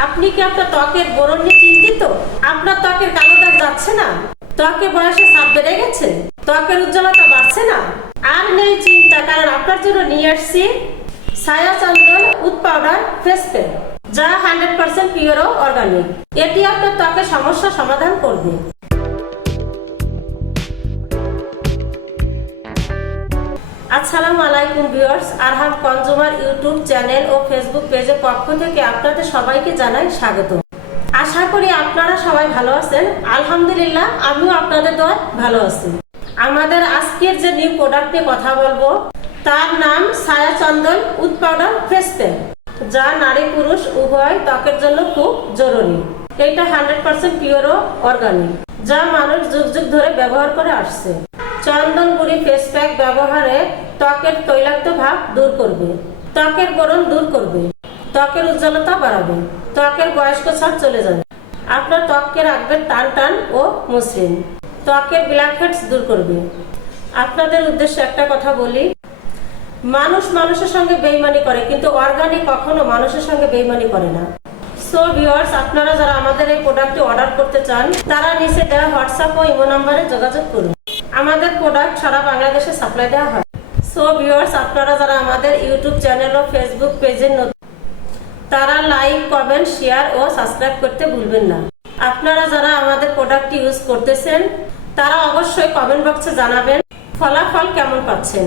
আপনি কি আপনার ত্বকের বরণ নিয়ে চিন্তিত? আপনার ত্বকের কালো দাগ যাচ্ছে না? ত্বকে বয়সে ছাপ বেড়ে গেছে? ত্বকের উজ্জ্বলতা বাড়ছে না? আর নেই চিন্তা, কারণ আপনার জন্য নিয়ে আসছি ছায়া চন্দন উড পাউডার ফেস প্যাক, যা 100% পিওর ও অর্গানিক। এটি আপনার ত্বকের সমস্যা সমাধান করবে। আসসালামু আলাইকুম ভিউয়ার্স, আরহাম কনজুমার ইউটিউব চ্যানেল ও ফেসবুক পেজের পক্ষ থেকে আপনাদের সবাইকে জানাই স্বাগত। আশা করি আপনারা সবাই ভালো আছেন। আলহামদুলিল্লাহ, আমিও আপনাদের দোয়ায় ভালো আছি। আমাদের আজকের যে নিউ প্রোডাক্ট নিয়ে কথা বলবো, তার নাম ছায়া চন্দন উড পাউডার ফেস প্যাক, যা নারী পুরুষ উভয় ত্বকের জন্য খুব জরুরি। এটা 100% পিওর ও অর্গানিক, যা মানুষ যুগ যুগ ধরে ব্যবহার করে আসছে। চন্দন গুঁড়ি ফেস প্যাক ব্যবহারে ত্বকের তৈলাক্ত ভাব দূর করবে, ত্বকের ব্রণ দূর করবে, ত্বকের উজ্জ্বলতা বাড়াবে, ত্বকের বয়স্ক ছাপ চলে যাবে, আপনার ত্বককে রাখবে টান টান ও মসৃণ, ত্বকের ব্ল্যাক হেডস দূর করবে। আপনাদের উদ্দেশ্যে একটা কথা বলি, মানুষ মানুষের সঙ্গে বেইমানি করে, কিন্তু অর্গানিক কখনো মানুষের সঙ্গে বেইমানি করে না। সো ভিউয়ার্স, আপনারা যারা আমাদের এই প্রোডাক্টটি অর্ডার করতে চান, তারা নিচে দেওয়া হোয়াটসঅ্যাপ ও ইমো নম্বরে যোগাযোগ করুন। আমাদের প্রোডাক্ট সারা বাংলাদেশে সাপ্লাই দেওয়া হয়। সো ভিউয়ার্স, আপনারা যারা আমাদের ইউটিউব চ্যানেল ও ফেসবুক পেজে নতুন, তারা লাইক, কমেন্ট, শেয়ার ও সাবস্ক্রাইব করতে ভুলবেন না। আপনারা যারা আমাদের প্রোডাক্টটি ইউজ করতেছেন, তারা অবশ্যই কমেন্ট বক্সে জানাবেন ফলাফল কেমন পাচ্ছেন।